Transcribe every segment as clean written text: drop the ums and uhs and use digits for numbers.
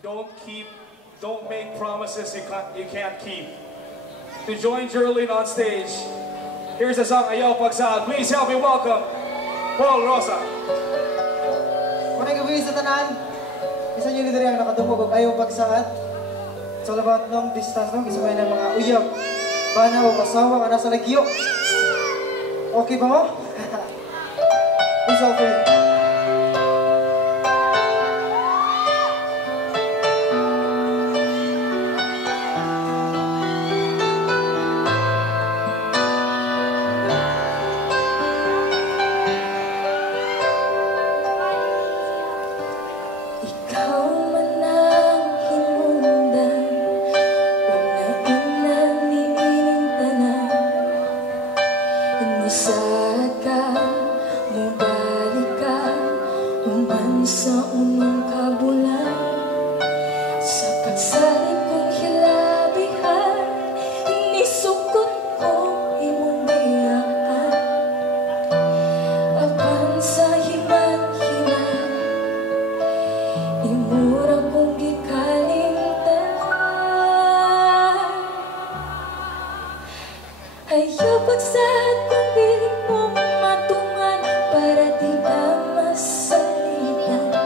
don't make promises you can't keep. To join Jerlyn on stage, here's the song Ayaw Pagsahod. Please help me welcome Paul Rosa. Maraming gabi sa tanan. Isa nyo nito rin ang nakadumog Ayaw Pagsahod. It's all about long distance, no? Kisabay ng mga uyab, bana o kasawa nga nasa lagyo. Okay ba mo? It's all for you. Sa unang kabulan, sa pagsalit kong hilabihan, inisukot ko imundiyakan. Apan sa himan-himan, imura kong gikalimtan. Ayaw pagsahod kung piling mong matungan para di ka masalitan.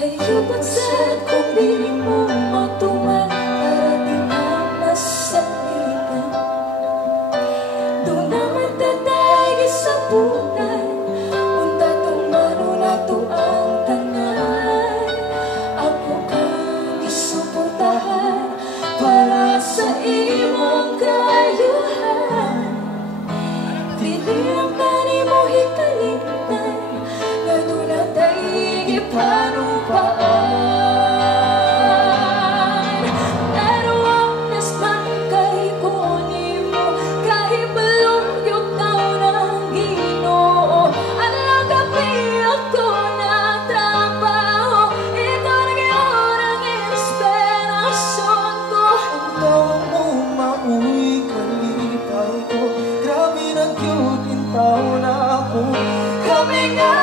Ayaw pagsahod kung di mo matuman para di ka masalitan. Doon naman tatay gisabutan, unta tumano na to ang tanan. Ako kang isuportahan para sa imong kayuhan. Dili ang kanimo hikalimtan, nga doon na tayo gipano. Pero honest man kay kunin mo, kahit balong yung tao ng Ginoo. Alam gabi ako nagtrabaho, ikaw nagyaon ang inspirasyon ko. Ang tawag mo mauwi kalipay ko, grabe na cute in tao na ako. Kami nga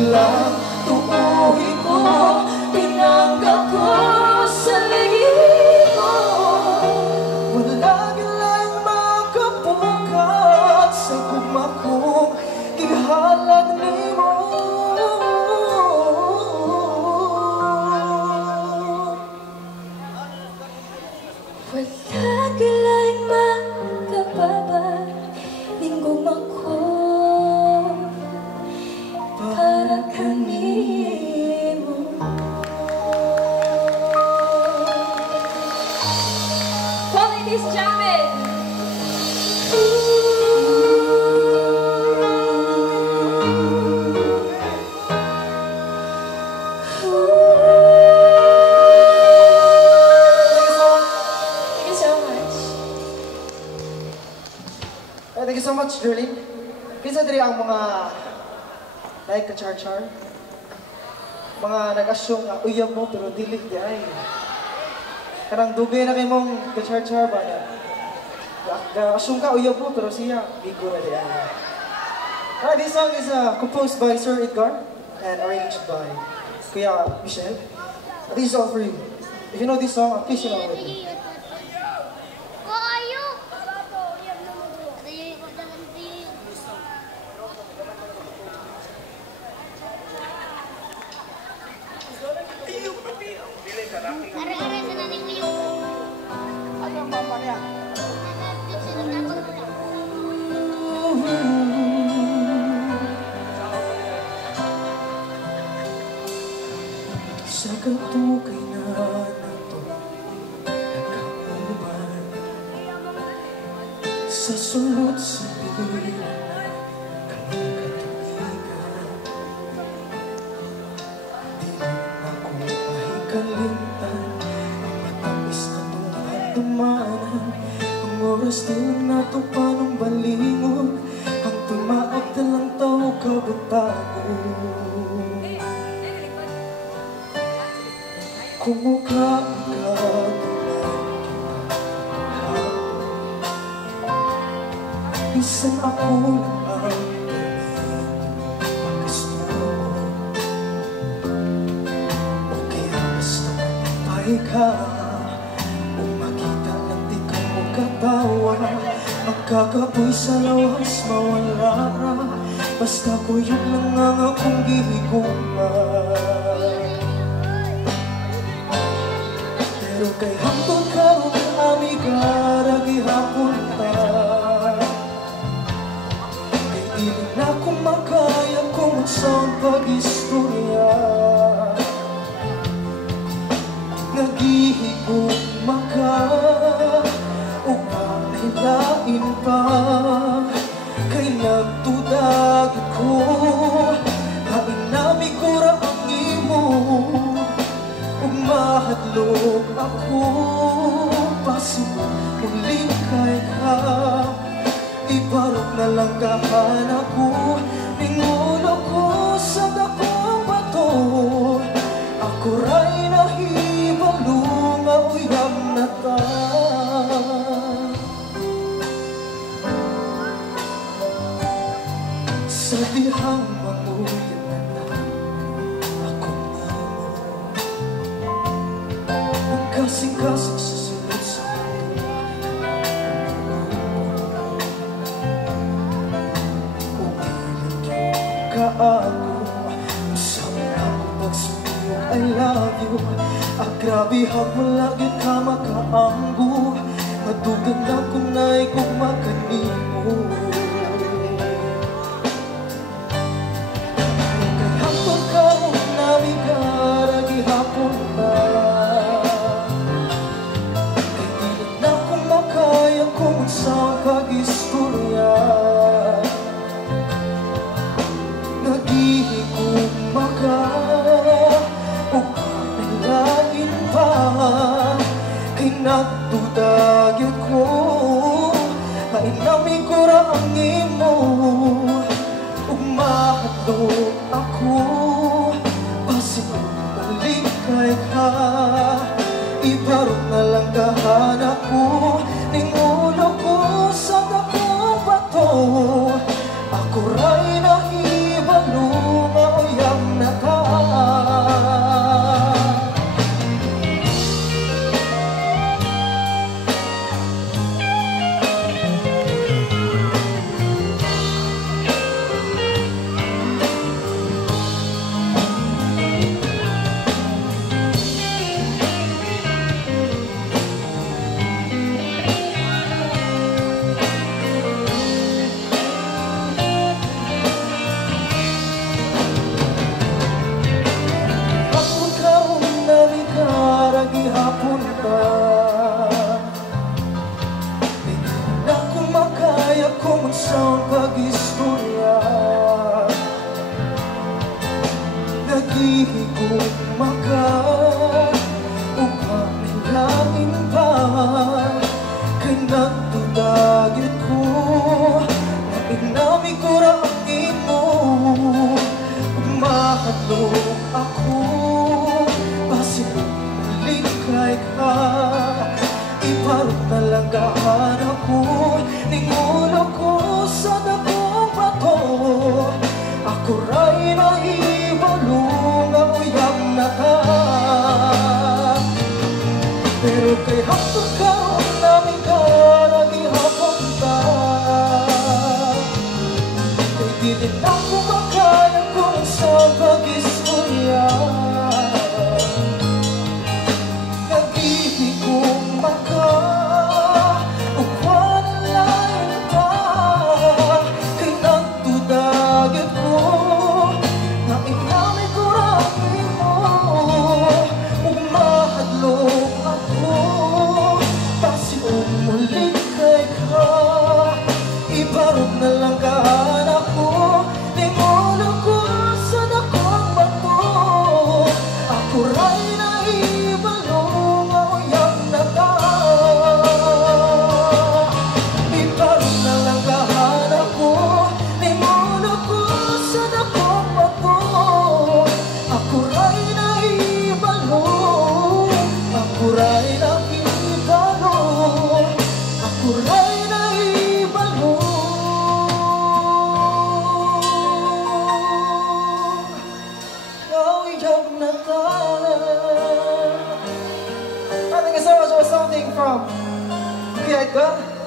lang tuuhin ko, pinanggap ko sa lingid ko. Wala gilang makapukat sa gugma kong ihalag ni mo. Wala gilang makapabag ning gugma ko. Ladies and gentlemen, thank you so much, Jerlyn. Kinsa diri ang mga like ka-char-char? Mga nag-assume nga uyab mo pero dili di ay. Karang dugay na kay mong ka-char-char ba na? Asyung ka uyab mo, pero siya, bigo na diyan. This song is composed by Sir Edgar and arranged by Kuya Michelle. This is all for you. If you know this song, please sing along with me. Sa katukay na nato nagkauban, sa sulot sa pilihan kami katuligan. Dili ako mahikalimtan ang matamis na dumaan. Ang oras din nato panong balingon, ang tumaag talang tao kabutago. Kumukha ka minsan ako lang ang gusto ko, o kaya basta magpapay ka, o makita lang di ka mo katawa. Magkakapoy sa lawas mawala, basta ko yun lang ang akong gihiguman. Pero kay hangtod ka ron amiga gihapon ta, kay dili na ko makaya kung saan pag-istorya. Nagihigugma ka o panilain pa, kay nagtudagit ko hain nami ko ra ang imo. Mahadlok ako, pasumuling kay ka, ibarok na lang kahan ako, ningulo ko sa dakong bato. Ako ray nahibalo nga uyab na ta. Sa dihang manguyab kasing-kasing sa sulod sa mundo, umilig ka ako, saan ako pagsuyo I love you. Grabe wala yun ka makaanggo, madugan na kung naigugma kanimo. Kay hapon ka o namigar gihapon na, kung saan pag-istorya. Nagihigugma ka o panilain pa, kay nagdudagit ko mainami ko ra ang imo. Umahadlok ako, pasimuling kay ka, ibarok na lang kahan ako, ningulo ko sa dakong bato. Ako ray nahibalo nga uyab na ta. Gihapon ka, hindi na ko makaya kung saan pag-istorya. Nagihigugma ka o panilain pa, kay nagdudagit ko nainami ko ra ang imo. Umahadlok ako, pasimuling kay ka, ibarok na lang kahan ako, ako, ningulo ko sa dakong bato. Ako ray naibalong ang uyab na ka. Pero kay hapon ka namin ka nagihapon ka. Kay di din ako makaya kung sa pag-istorya. Nag-ibig kong maka uwan ang lain pa. Kay nagtudagit ko na inamay ko rami mo. Umahadlong ako basi umulit kay ka. Ibarog na lang kaan ako, ningulo ko sa dakong bato. Ako ray naibalong ang uyab na ka. Ibarog na lang kaan ako, ningulo ko sa dakong bato. Ako ray naibalong, ako ray naibalong, ako ray naibalong. Thank you so much for something from Kuya Edgar.